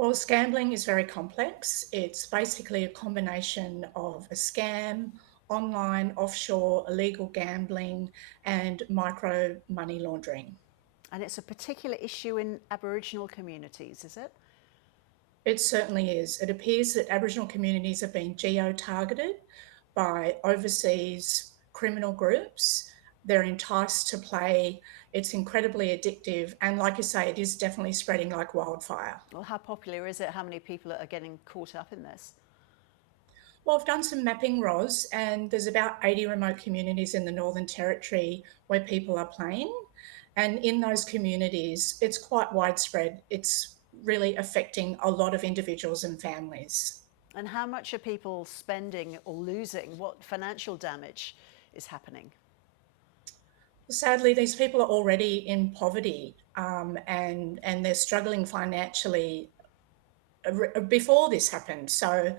Well, scambling is very complex. It's basically a combination of a scam, online, offshore, illegal gambling, and micro money laundering. And it's a particular issue in Aboriginal communities, is it? It certainly is. It appears that Aboriginal communities have been geo targeted by overseas criminal groups. They're enticed to play. It's incredibly addictive. And like you say, it is definitely spreading like wildfire. Well, how popular is it? How many people are getting caught up in this? Well, I've done some mapping, Ros, and there's about 80 remote communities in the Northern Territory where people are playing. And in those communities, it's quite widespread. It's really affecting a lot of individuals and families. And how much are people spending or losing? What financial damage is happening? Sadly, these people are already in poverty, and they're struggling financially before this happened. So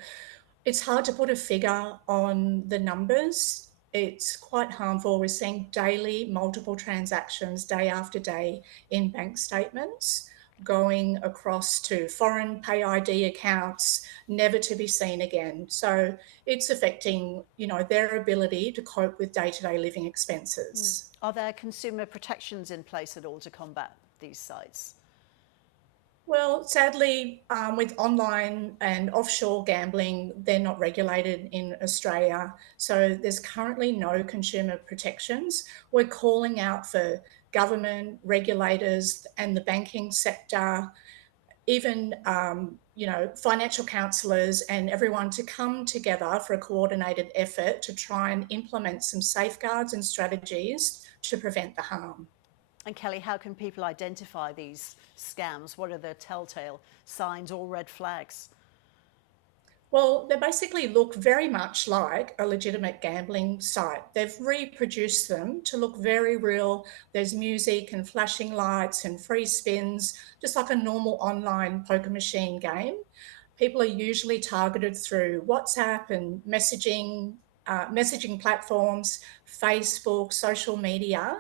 it's hard to put a figure on the numbers. It's quite harmful. We're seeing daily multiple transactions day after day in bank statements going across to foreign pay ID accounts, never to be seen again. So it's affecting, their ability to cope with day-to-day living expenses. Are there consumer protections in place at all to combat these sites? Well, sadly, with online and offshore gambling, they're not regulated in Australia. So there's currently no consumer protections. We're calling out for government, regulators, and the banking sector, even financial counsellors and everyone to come together for a coordinated effort to try and implement some safeguards and strategies to prevent the harm. And Kelly, how can people identify these scams? What are the telltale signs or red flags? Well, they basically look very much like a legitimate gambling site. They've reproduced them to look very real. There's music and flashing lights and free spins, just like a normal online poker machine game. People are usually targeted through WhatsApp and messaging platforms, Facebook, social media,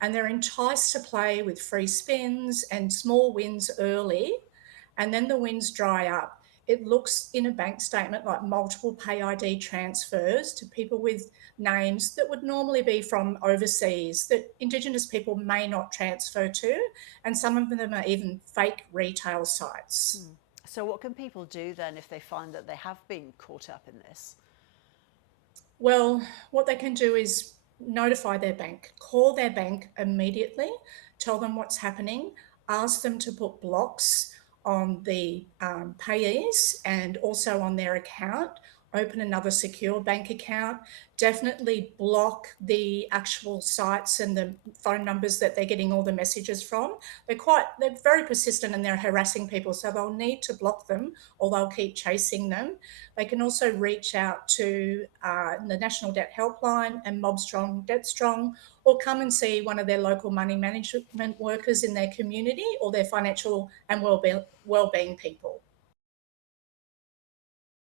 and they're enticed to play with free spins and small wins early, and then the wins dry up. It looks in a bank statement like multiple pay ID transfers to people with names that would normally be from overseas that Indigenous people may not transfer to, and some of them are even fake retail sites. So, what can people do then if they find that they have been caught up in this? Well, what they can do is notify their bank, call their bank immediately, tell them what's happening, ask them to put blocks on the payees and also on their account, open another secure bank account, definitely block the actual sites and the phone numbers that they're getting all the messages from. They're very persistent and they're harassing people, so they'll need to block them or they'll keep chasing them. They can also reach out to the National Debt Helpline and Mob Strong, Debt Strong, or come and see one of their local money management workers in their community or their financial and wellbeing people.